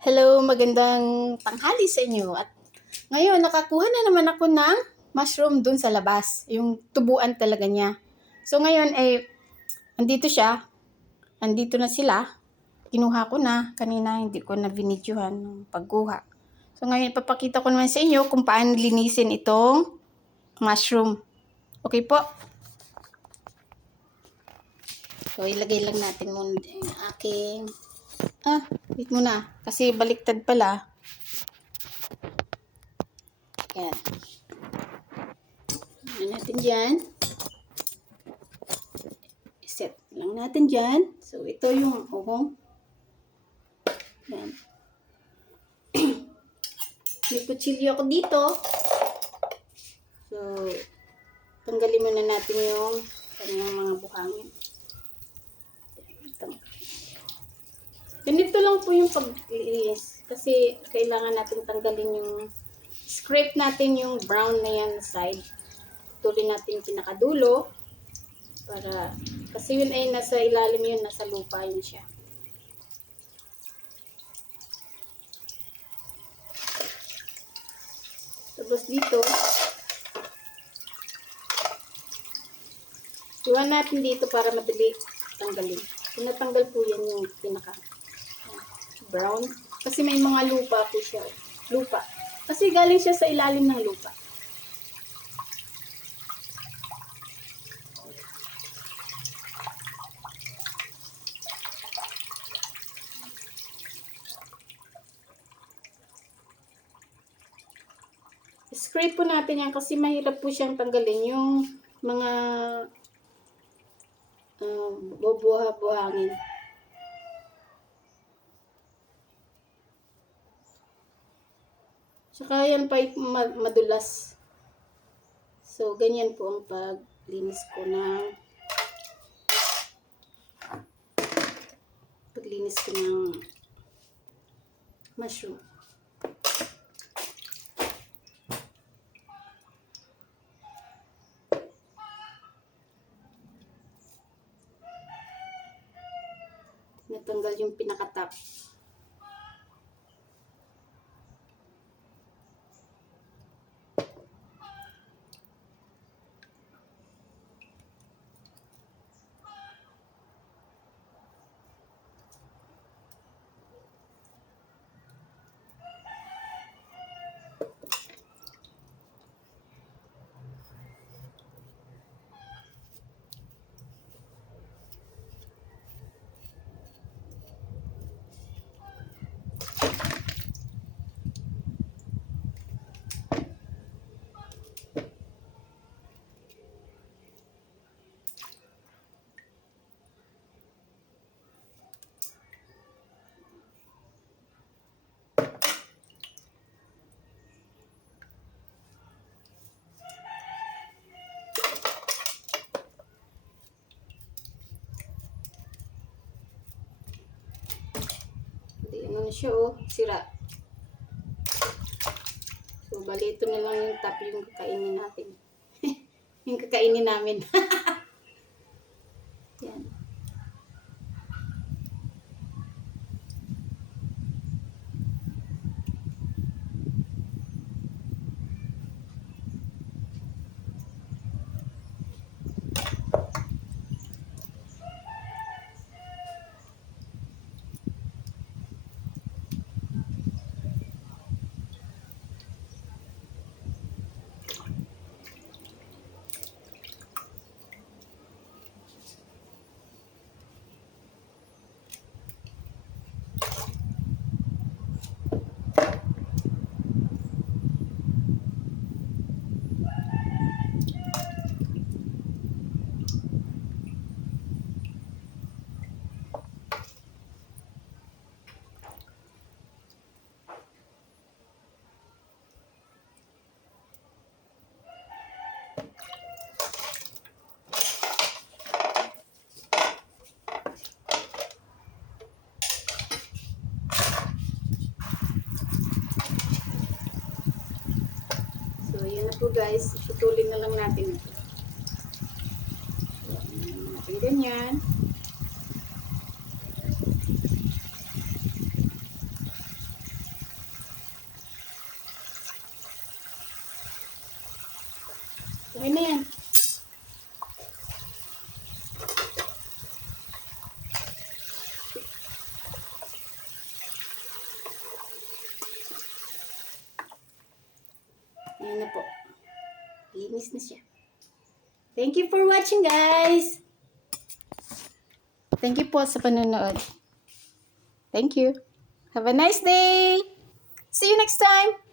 Hello, magandang tanghali sa inyo. At ngayon, nakakuha na naman ako ng mushroom dun sa labas. Yung tubuan talaga niya. So ngayon, andito siya. Andito na sila. Kinuha ko na. Kanina, hindi ko na binidyohan ng pagkuha. So ngayon, ipapakita ko naman sa inyo kung paano linisin itong mushroom. Okay po? So, ilagay lang natin muna yung aking... wait muna. Kasi baliktad pala. Yan. Ano natin dyan. Set lang natin dyan. So, ito yung uhong. Yan. May kutsilyo ako dito. So, tanggalin muna natin yung kanyang mga buhangin. Ganito lang po yung paglinis. Kasi kailangan natin tanggalin yung scrape natin yung brown na yan side. Tuloy natin yung pinakadulo. Para, kasi yun ay nasa ilalim yun, nasa lupa yun siya. Tapos dito, iwan natin dito para madali tanggalin. Tinatanggal po yan yung pinaka brown. Kasi may mga lupa po siya. Lupa. Kasi galing siya sa ilalim ng lupa. Scrape po natin yan kasi mahirap po siyang tanggalin yung mga bubuhangin. Saka yan pa madulas. So, ganyan po ang paglinis ko ng mushroom. Natanggal yung pinaka-top. Ano na siya, sira. So, bali ito na lang yung top yung kakainin natin. Yung kakainin namin. Yan. So, yun na po guys. Putulin na lang natin ito. So, ganyan. Ayan na po. Linis na siya. Thank you for watching, guys. Thank you po sa panonood. Thank you. Have a nice day. See you next time.